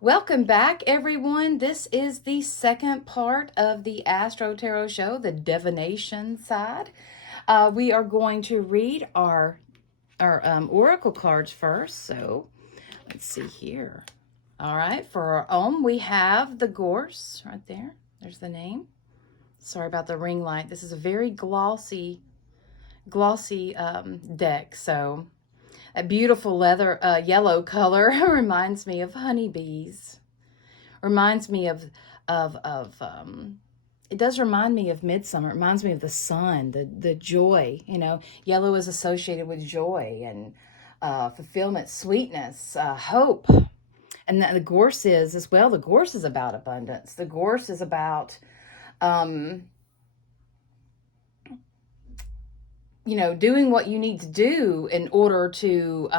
Welcome back, everyone. This is the second part of the Astro Tarot show, the divination side. We are going to read our oracle cards first. So let's see here. All right, for our we have the gorse right there. There's the name. Sorry about the ring light. This is a very glossy deck. So a beautiful leather yellow color reminds me of honeybees. Reminds me of it does remind me of midsummer. It reminds me of the sun, the joy. You know, yellow is associated with joy and fulfillment, sweetness, hope. And the gorse is as well. The gorse is about abundance. The gorse is about doing what you need to do in order to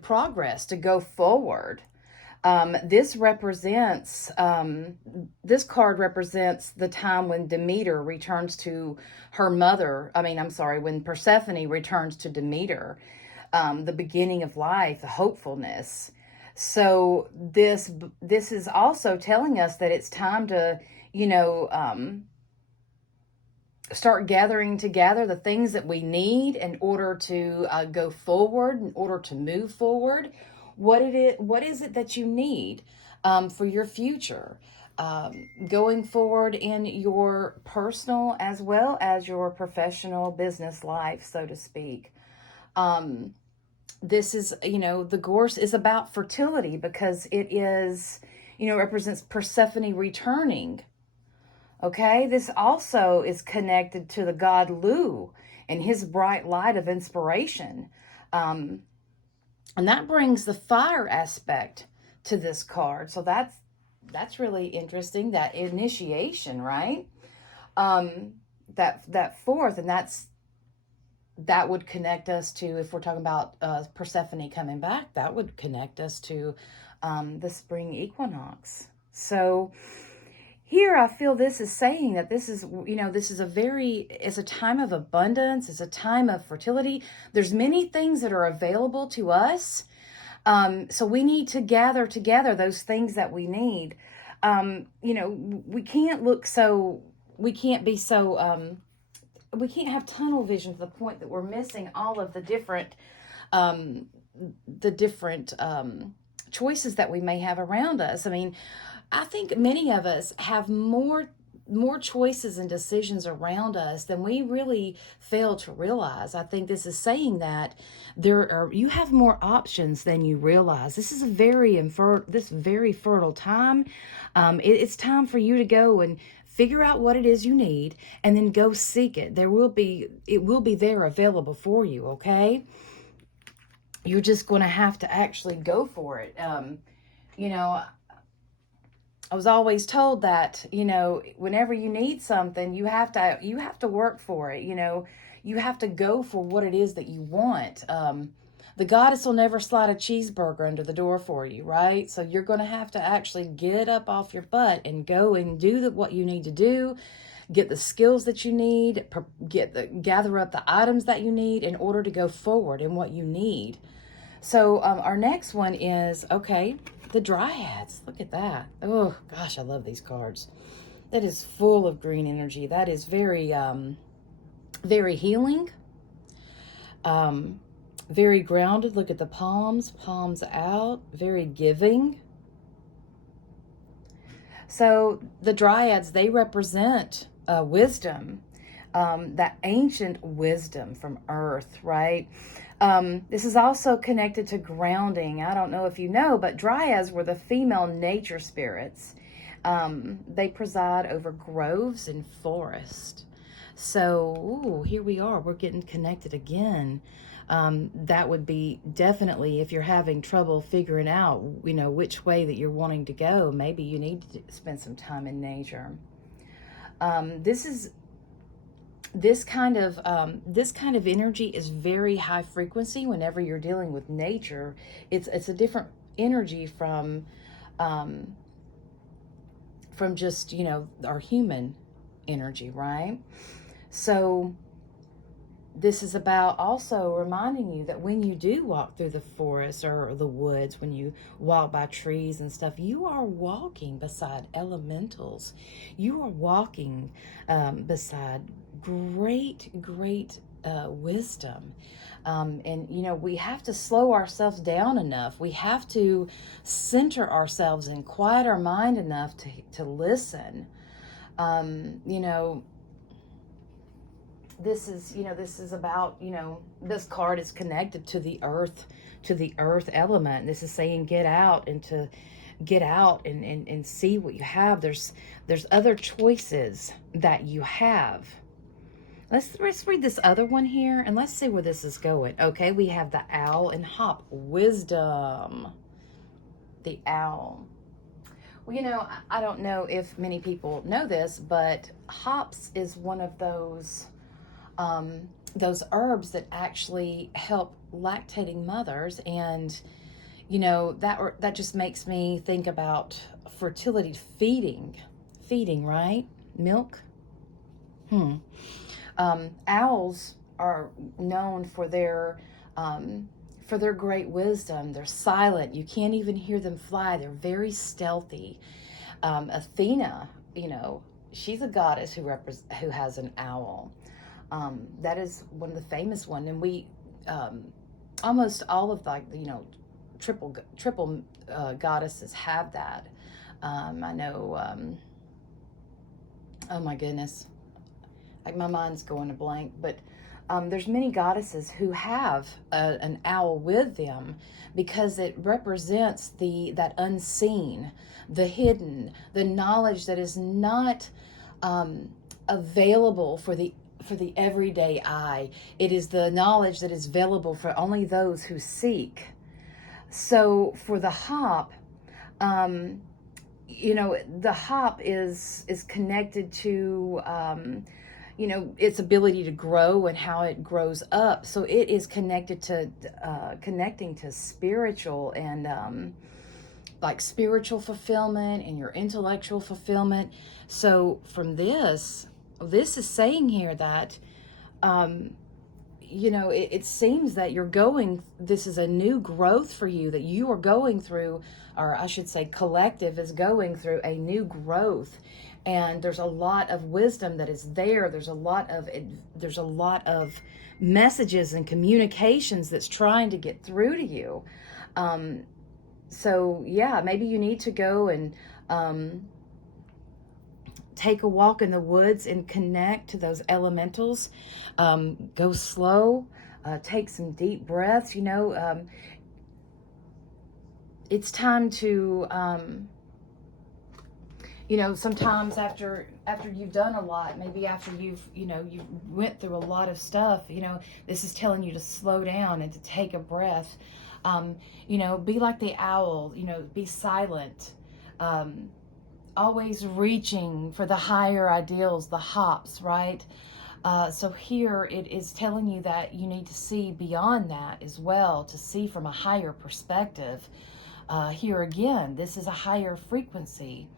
progress, to go forward. This card represents the time when Demeter returns to her mother. When Persephone returns to Demeter, the beginning of life, the hopefulness. So this is also telling us that it's time to, start gathering together the things that we need in order to go forward, in order to move forward. What is it that you need for your future, going forward in your personal as well as your professional business life, so to speak. This is, the gorse is about fertility because it is, represents Persephone returning. Okay, this also is connected to the god Lu and his bright light of inspiration. And that brings the fire aspect to this card. So that's really interesting, that initiation, right? That fourth, and that would connect us to, if we're talking about Persephone coming back, that would connect us to the spring equinox. So here, I feel this is saying that this is, it's a time of abundance. It's a time of fertility. There's many things that are available to us. So we need to gather together those things that we need. We can't have tunnel vision to the point that we're missing all of the different, choices that we may have around us. I think many of us have more choices and decisions around us than we really fail to realize. I think this is saying that you have more options than you realize. This is a very fertile time. It's time for you to go and figure out what it is you need and then go seek it. It will be there available for you, okay? You're just going to have to actually go for it. I was always told that, whenever you need something, you have to work for it. You have to go for what it is that you want. The goddess will never slide a cheeseburger under the door for you, right? So you're going to have to actually get up off your butt and go and do what you need to do, get the skills that you need, gather up the items that you need in order to go forward in what you need. So our next one is, the dryads. Look at that. Oh, gosh, I love these cards. That is full of green energy. That is very, very healing. Very grounded. Look at the palms out. Very giving. So the dryads, they represent wisdom. That ancient wisdom from earth, right? This is also connected to grounding. I don't know if you know, but dryads were the female nature spirits. They preside over groves and forest. So, here we are. We're getting connected again. That would be definitely, if you're having trouble figuring out, which way that you're wanting to go, maybe you need to spend some time in nature. This kind of energy is very high frequency. Whenever you're dealing with nature, it's a different energy from just our human energy, right? So this is about also reminding you that when you do walk through the forest or the woods, when you walk by trees and stuff, you are walking beside elementals. You are walking beside great, great wisdom. And, you know, we have to slow ourselves down enough. We have to center ourselves and quiet our mind enough to listen. You know, this is about, you know, this card is connected to the earth element. This is saying get out and see what you have. There's other choices that you have. Let's read this other one here and let's see where this is going. Okay, we have the owl and hop. Wisdom. The owl. Well, you know, I don't know if many people know this, but hops is one of those herbs that actually help lactating mothers. And, you know, that just makes me think about fertility, feeding, right? Milk. Owls are known for their great wisdom. They're silent. You can't even hear them fly. They're very stealthy. Athena, you know, she's a goddess who has an owl. That is one of the famous ones. And we almost all of, like, you know, triple goddesses have that. I know. Oh my goodness. Like, my mind's going to blank, but there's many goddesses who have an owl with them because it represents that unseen, the hidden, the knowledge that is not available for the everyday eye. It is the knowledge that is available for only those who seek. So for the hop, you know, the hop is connected to you know, its ability to grow and how it grows up. So it is connected to connecting to spiritual and like spiritual fulfillment and your intellectual fulfillment. So from this is saying here that you know, it seems that this is a new growth for you, that you are going through, or I should say collective is going through a new growth. And there's a lot of wisdom that is there. There's a lot of messages and communications that's trying to get through to you. So yeah, maybe you need to go and take a walk in the woods and connect to those elementals. Go slow, take some deep breaths. You know, it's time to, you know, sometimes after you've done a lot, maybe after you went through a lot of stuff, you know, this is telling you to slow down and to take a breath. You know, be like the owl, you know, be silent. Always reaching for the higher ideals, the hops, right? So here it is telling you that you need to see beyond that as well, to see from a higher perspective. Here again, this is a higher frequency.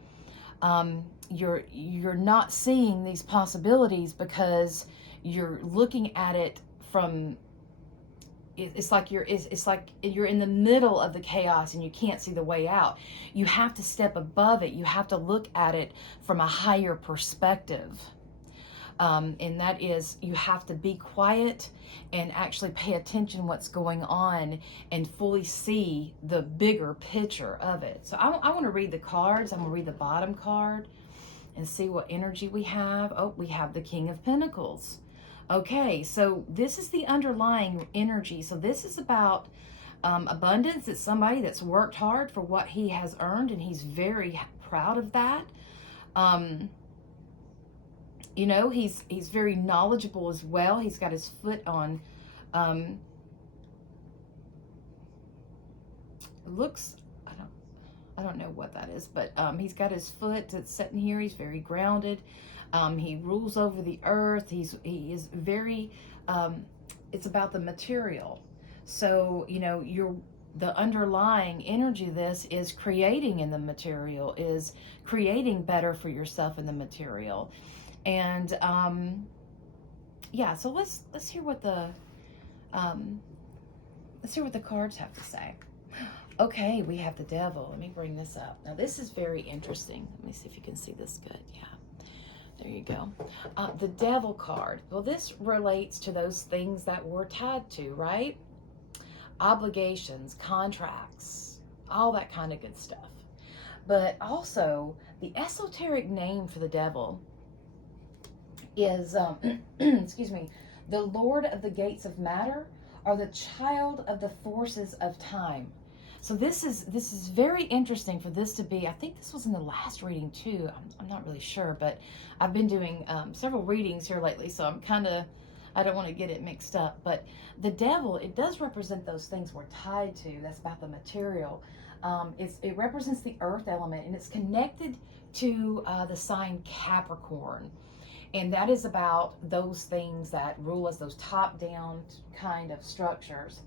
You're not seeing these possibilities because you're looking at it from, it's like you're in the middle of the chaos and you can't see the way out. You have to step above it. You have to look at it from a higher perspective. And that is, you have to be quiet and actually pay attention what's going on and fully see the bigger picture of it. So I want to read the cards. I'm going to read the bottom card and see what energy we have. Oh, we have the King of Pentacles. Okay, so this is the underlying energy. So this is about abundance. It's somebody that's worked hard for what he has earned, and he's very proud of that. You know, he's very knowledgeable as well. He's got his foot on, looks, I don't know what that is, but he's got his foot that's sitting here. He's very grounded. He rules over the earth. He is very, it's about the material. So, you know, the underlying energy of this is creating in the material, is creating better for yourself in the material. And, yeah, so let's hear what the let's hear what the cards have to say. Okay, we have the Devil. Let me bring this up. Now, this is very interesting. Let me see if you can see this good. Yeah, there you go. The Devil card. Well, this relates to those things that we're tied to, right? Obligations, contracts, all that kind of good stuff. But also, the esoteric name for the Devil is, excuse me, the Lord of the Gates of Matter, or the child of the forces of time. So this is very interesting for this to be. I think this was in the last reading too. I'm not really sure, but I've been doing several readings here lately, so I don't want to get it mixed up. But the Devil, it does represent those things we're tied to. That's about the material. It represents the earth element, and it's connected to the sign Capricorn. And that is about those things that rule us, those top-down kind of structures.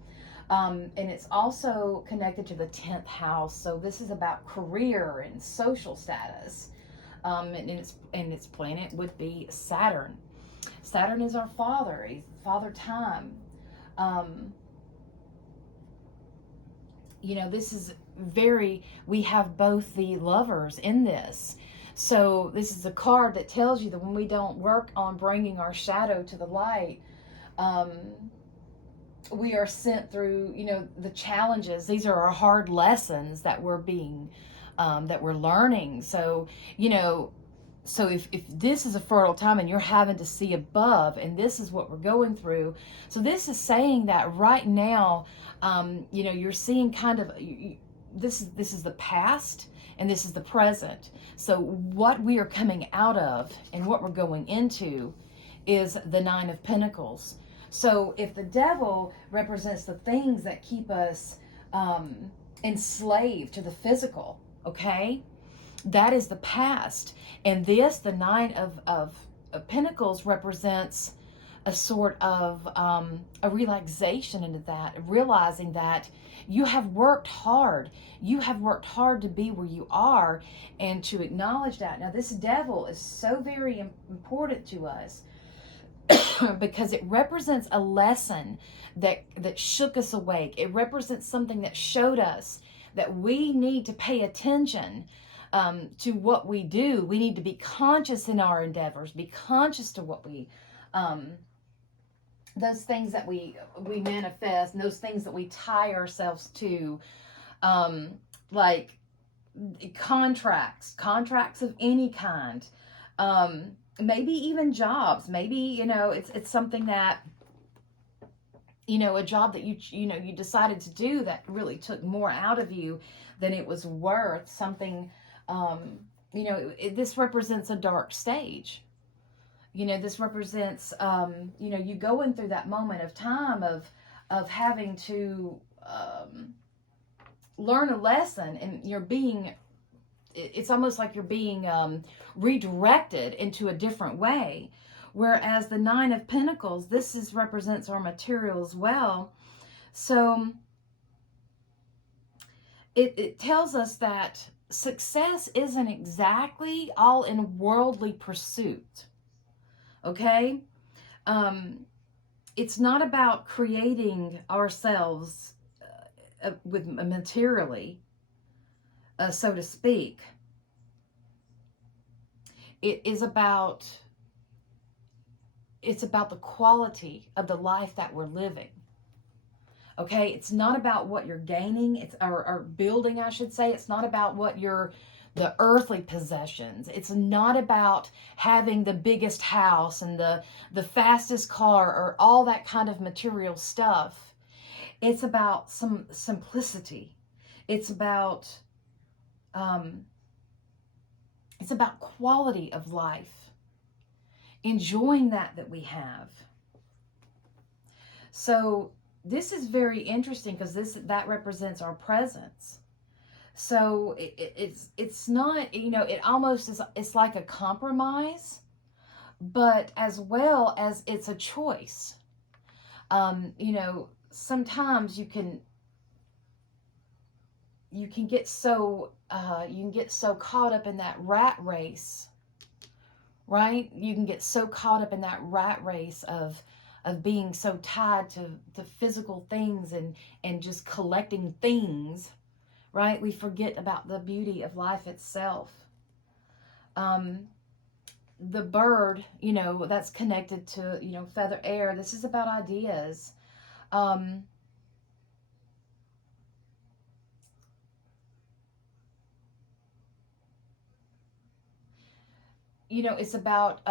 And it's also connected to the 10th house. So this is about career and social status. And its planet would be Saturn. Saturn is our father. He's father time. You know, this is we have both the lovers in this. So this is a card that tells you that when we don't work on bringing our shadow to the light, we are sent through, you know, the challenges. These are our hard lessons that we're learning. So, you know, so if this is a fertile time and you're having to see above, and this is what we're going through. So this is saying that right now, you know, you're seeing kind of, this is the past and this is the present. So what we are coming out of and what we're going into is the Nine of Pentacles. So if the Devil represents the things that keep us enslaved to the physical, okay, that is the past. And this, the Nine of Pentacles, represents a sort of a relaxation into that, realizing that you have worked hard. You have worked hard to be where you are, and to acknowledge that. Now, this Devil is so very important to us because it represents a lesson that shook us awake. It represents something that showed us that we need to pay attention to what we do. We need to be conscious in our endeavors, be conscious to what we those things that we manifest, and those things that we tie ourselves to, like contracts of any kind, maybe even jobs. Maybe, you know, it's something that, you know, a job that you decided to do that really took more out of you than it was worth. Something, you know, this represents a dark stage. You know, this represents, you know, you going through that moment of time of having to learn a lesson, and it's almost like you're being redirected into a different way. Whereas the Nine of Pentacles, this represents our material as well. So it tells us that success isn't exactly all in worldly pursuit. Okay? It's not about creating ourselves with materially, so to speak. It's about the quality of the life that we're living. Okay? It's not about what you're gaining, or building, I should say. It's not about what the earthly possessions. It's not about having the biggest house and the fastest car, or all that kind of material stuff. It's about some simplicity. It's about quality of life, enjoying that we have. So this is very interesting because that represents our presence. So it's not, you know, it almost is, it's like a compromise, but as well as it's a choice. You know, sometimes you can get so caught up in that rat race, right? You can get so caught up in that rat race of being so tied to physical things and just collecting things, right? We forget about the beauty of life itself. The bird, you know, that's connected to, you know, feather air. This is about ideas. You know, it's about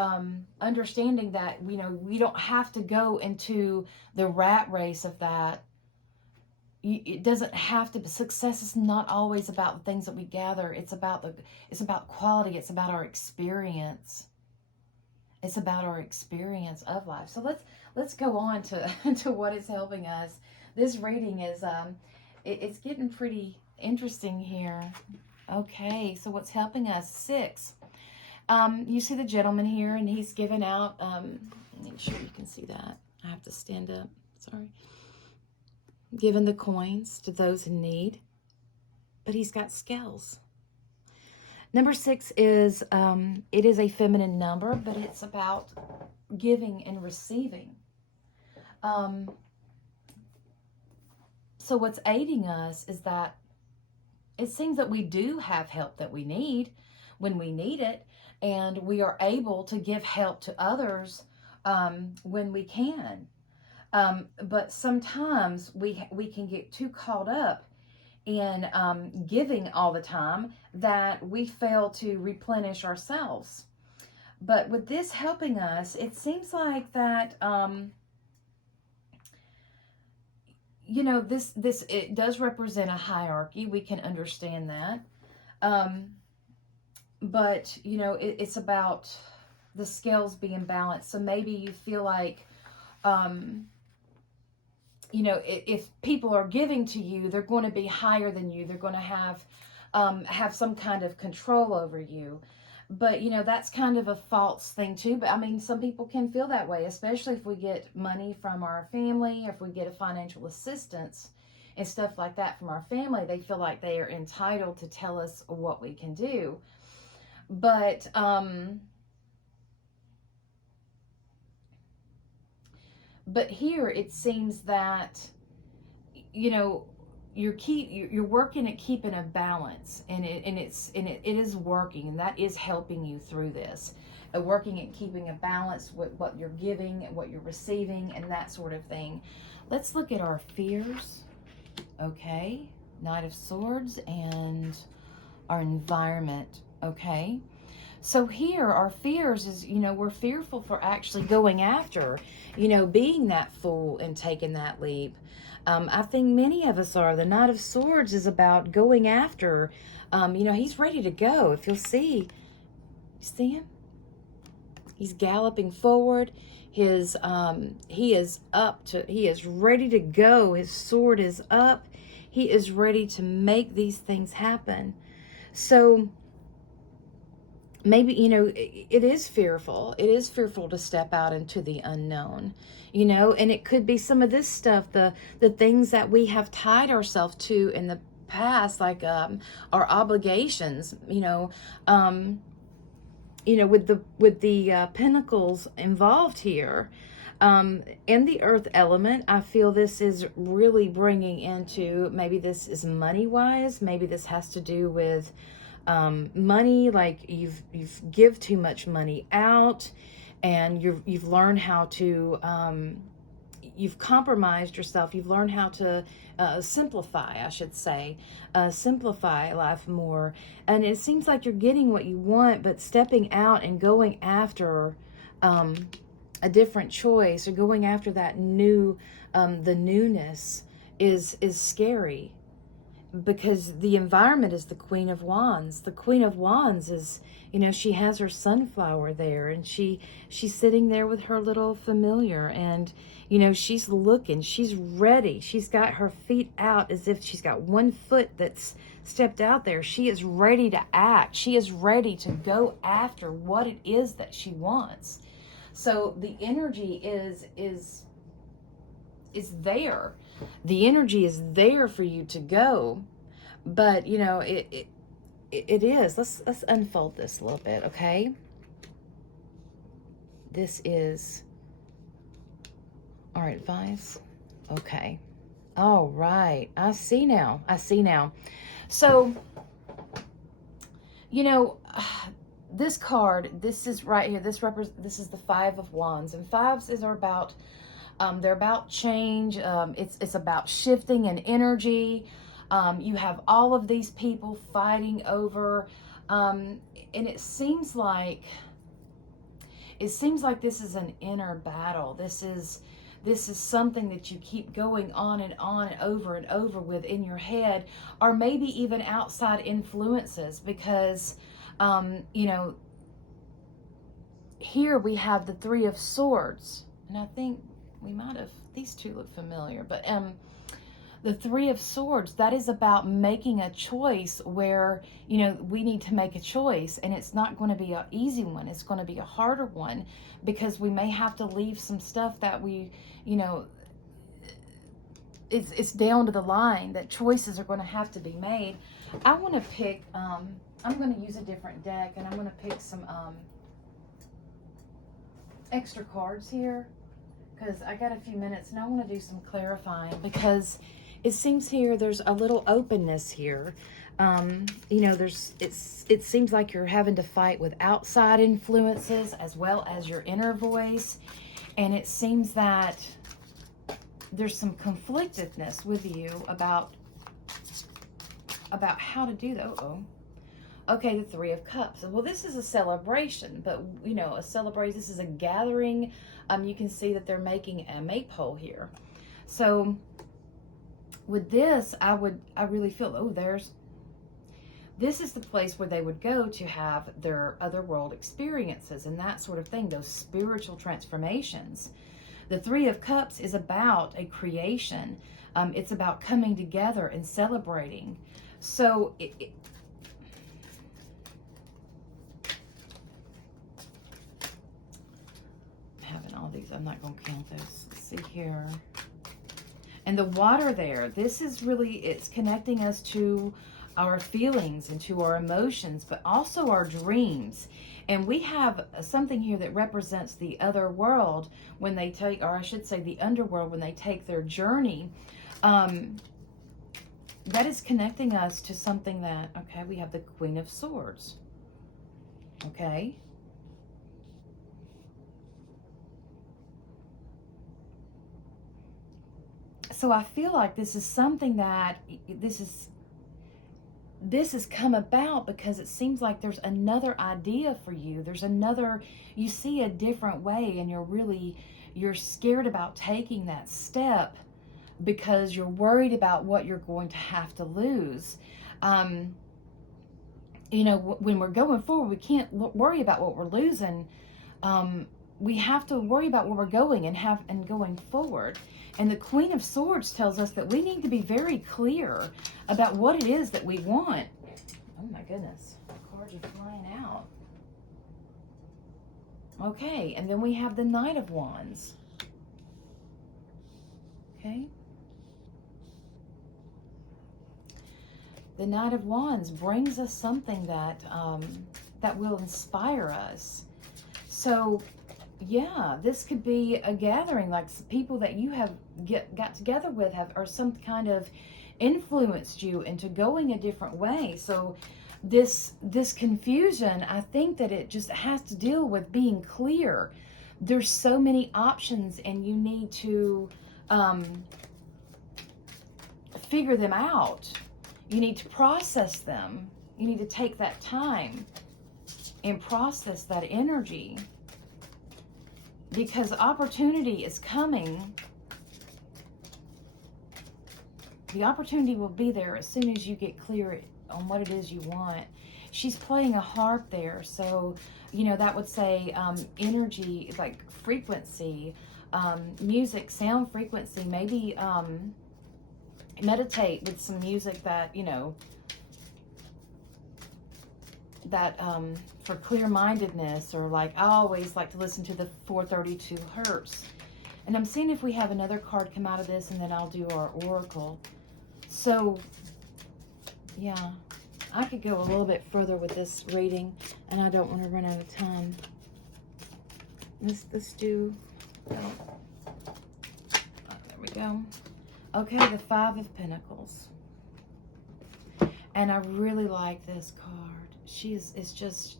understanding that, you know, we don't have to go into the rat race of that. It doesn't have to be. Success is not always about the things that we gather. It's about quality. It's about our experience. It's about our experience of life. So let's go on to to what is helping us. This reading is it's getting pretty interesting here. Okay, so what's helping us? 6. You see the gentleman here, and he's giving out, make sure you can see that. I have to stand up, sorry. Giving the coins to those in need, but he's got scales. Number 6 is, it is a feminine number, but it's about giving and receiving. So what's aiding us is that it seems that we do have help that we need when we need it, and we are able to give help to others when we can. But sometimes we can get too caught up in giving all the time that we fail to replenish ourselves. But with this helping us, it seems like that, you know, this it does represent a hierarchy. We can understand that. But, you know, it's about the scales being balanced. So maybe you feel like, you know, if people are giving to you, they're going to be higher than you. They're going to have some kind of control over you. But, you know, that's kind of a false thing too. But I mean, some people can feel that way, especially if we get money from our family, or if we get a financial assistance and stuff like that from our family. They feel like they are entitled to tell us what we can do. But here it seems that, you know, you're working at keeping a balance, and it is working, and that is helping you through this. Working at keeping a balance with what you're giving and what you're receiving and that sort of thing. Let's look at our fears. Okay, Knight of Swords and our environment. Okay, so here our fears is, you know, we're fearful for actually going after, you know, being that fool and taking that leap. I think many of us are. The Knight of Swords is about going after, you know, he's ready to go. If you'll see, you see him? He's galloping forward. He is ready to go. His sword is up. He is ready to make these things happen. So maybe, you know, it is fearful. It is fearful to step out into the unknown, you know, and it could be some of this stuff, the things that we have tied ourselves to in the past, like our obligations, you know, with the pentacles involved here. In the earth element, I feel this is really bringing into, maybe this is money wise, maybe this has to do with money, like you've give too much money out, and you've learned how to you've compromised yourself. You've learned how to simplify, I should say, simplify life more. And it seems like you're getting what you want, but stepping out and going after a different choice, or going after that new, the newness is scary. Because the environment is the Queen of Wands. The Queen of Wands is, you know, she has her sunflower there, and she's sitting there with her little familiar, and, you know, she's looking, she's ready. She's got her feet out as if she's got one foot that's stepped out there. She is ready to act. She is ready to go after what it is that she wants. So the energy is there. The energy is there for you to go, but, you know, it is. Let's unfold this a little bit, okay? this is, all right, advice. Okay. All right. I see now. I see now. So, you know, this card, this is right here. This is the Five of Wands, and fives are about, they're about change. It's about shifting and energy. You have all of these people fighting over, and it seems like this is an inner battle. This is something that you keep going on and over within your head, or maybe even outside influences, because, you know, here we have the Three of Swords, and I think we might have, these two look familiar, but the Three of Swords, that is about making a choice where, you know, we need to make a choice, and it's not going to be an easy one. It's going to be a harder one, because we may have to leave some stuff that we, you know, it's down to the line that choices are going to have to be made. I want to pick, I'm going to use a different deck, and I'm going to pick some extra cards here, because I got a few minutes, and I want to do some clarifying, because it seems here there's a little openness here. You know, it seems like you're having to fight with outside influences as well as your inner voice. And it seems that there's some conflictedness with you about how to do that. Uh-oh. Okay, the Three of Cups. Well, this is a celebration, but, you know, a celebration, this is a gathering. You can see that they're making a maypole here. So with this, I really feel, oh, this is the place where they would go to have their otherworld experiences and that sort of thing, those spiritual transformations. The Three of Cups is about a creation. It's about coming together and celebrating. So having all these, I'm not going to count those. Let's see here. And the water there, this is really, it's connecting us to our feelings and to our emotions, but also our dreams. And we have something here that represents the other world when they take, or I should say the underworld, when they take their journey. That is connecting us to something that, okay, we have the Queen of Swords. Okay. So I feel like this is something that this has come about because it seems like there's another idea for you. There's another, you see a different way, and you're scared about taking that step because you're worried about what you're going to have to lose. You know, when we're going forward, we can't worry about what we're losing. We have to worry about where we're going and going forward. And the Queen of Swords tells us that we need to be very clear about what it is that we want. Oh my goodness, the cards are flying out. Okay, and then we have the Knight of Wands. Okay. The Knight of Wands brings us something that that will inspire us. So yeah, this could be a gathering, like people that you have got together with or some kind of influenced you into going a different way. So this confusion, I think that it just has to deal with being clear. There's so many options, and you need to figure them out. You need to process them. You need to take that time and process that energy, because opportunity is coming. The opportunity will be there as soon as you get clear on what it is you want. She's playing a harp there, so, you know, that would say energy, like frequency, music, sound frequency. Maybe meditate with some music that, you know, that for clear-mindedness, or like I always like to listen to the 432 hertz. And I'm seeing if we have another card come out of this, and then I'll do our oracle. So yeah, I could go a little bit further with this reading, and I don't want to run out of time. Let's do, there we go. Okay, the Five of Pentacles. And I really like this card. She's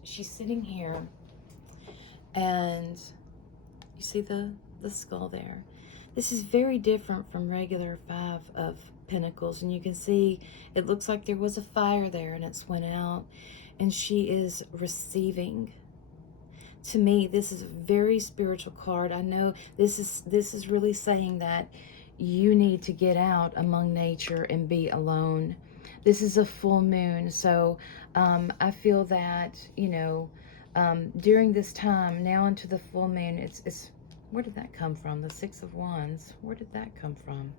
sitting here, and you see the skull there. This is very different from regular Five of Pentacles, and you can see it looks like there was a fire there and it's went out, and she is receiving. To me, this is a very spiritual card. I know this is really saying that you need to get out among nature and be alone. This is a full moon, so I feel that, you know, during this time, now into the full moon, it's where did that come from? The Six of Wands. Where did that come from?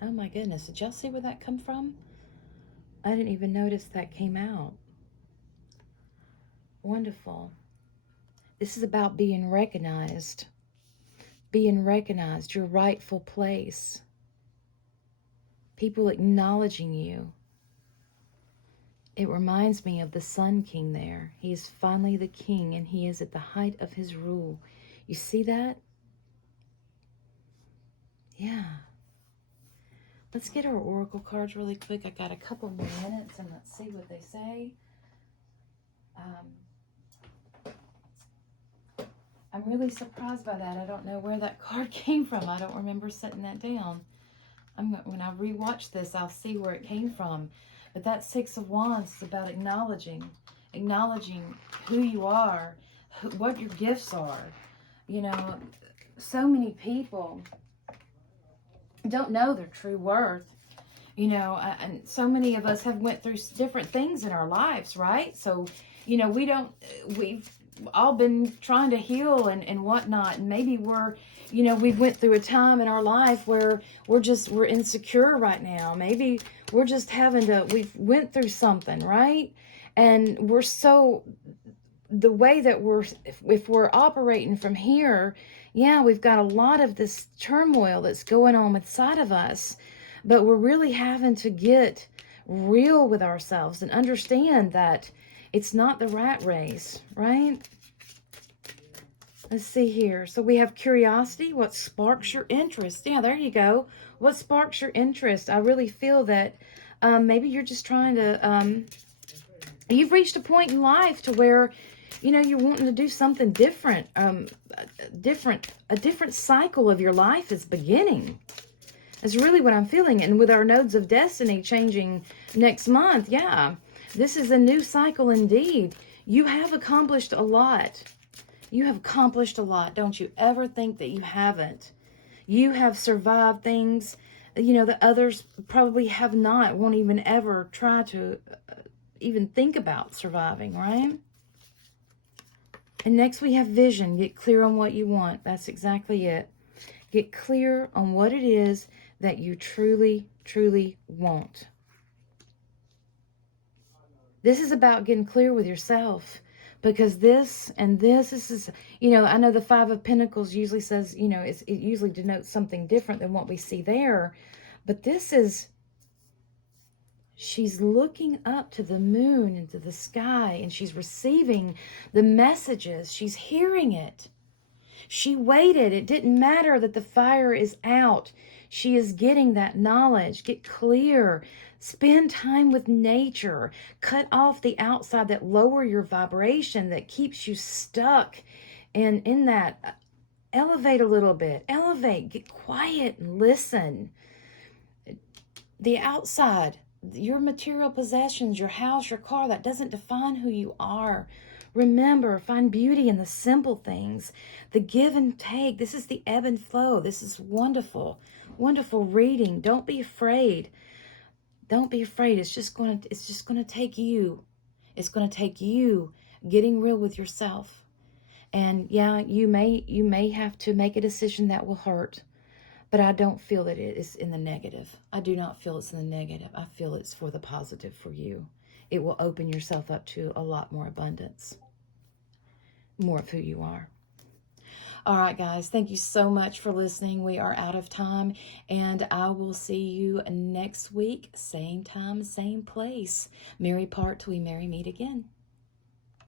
Oh my goodness, did y'all see where that come from? I didn't even notice that came out. Wonderful. This is about being recognized. Being recognized, your rightful place. People acknowledging you. It reminds me of the Sun King there. He is finally the king, and he is at the height of his rule. You see that? Yeah. Let's get our oracle cards really quick. I got a couple more minutes, and let's see what they say. I'm really surprised by that. I don't know where that card came from. I don't remember setting that down. When I rewatch this, I'll see where it came from. But that Six of Wands is about acknowledging who you are, what your gifts are. You know, so many people don't know their true worth. You know, and so many of us have went through different things in our lives, right? So, you know, we've all been trying to heal and whatnot. And maybe we went through a time in our life where we're insecure right now. Maybe we're just we've went through something, right? And the way that if we're operating from here, yeah, we've got a lot of this turmoil that's going on inside of us, but we're really having to get real with ourselves and understand that it's not the rat race, right? Let's see here. So we have curiosity. What sparks your interest? Yeah, there you go. What sparks your interest? I really feel that maybe you're just trying to, you've reached a point in life to where, you know, you're wanting to do something different. A different cycle of your life is beginning. That's really what I'm feeling. And with our nodes of destiny changing next month, yeah, this is a new cycle indeed. You have accomplished a lot. You have accomplished a lot. Don't you ever think that you haven't. You have survived things, you know, that others probably have not, won't even ever try to even think about surviving, right? And next we have vision. Get clear on what you want. That's exactly it. Get clear on what it is that you truly, truly want. This is about getting clear with yourself, because this is, you know, I know the Five of Pentacles usually says, you know, it usually denotes something different than what we see there, but this is, she's looking up to the moon and to the sky, and she's receiving the messages. She's hearing it. She waited. It didn't matter that the fire is out. She is getting that knowledge. Get clear. Spend time with nature. Cut off the outside that lower your vibration, that keeps you stuck. And in that, elevate a little bit. Elevate. Get quiet and listen. The outside, your material possessions, your house, your car, that doesn't define who you are. Remember, find beauty in the simple things, the give and take. This is the ebb and flow. This is wonderful, wonderful reading. Don't be afraid. Don't be afraid. It's just going to take you. It's going to take you getting real with yourself. And yeah, you may have to make a decision that will hurt, but I don't feel that it is in the negative. I do not feel it's in the negative. I feel it's for the positive for you. It will open yourself up to a lot more abundance, more of who you are. All right, guys, thank you so much for listening. We are out of time, and I will see you next week, same time, same place. Merry part till we merry meet again.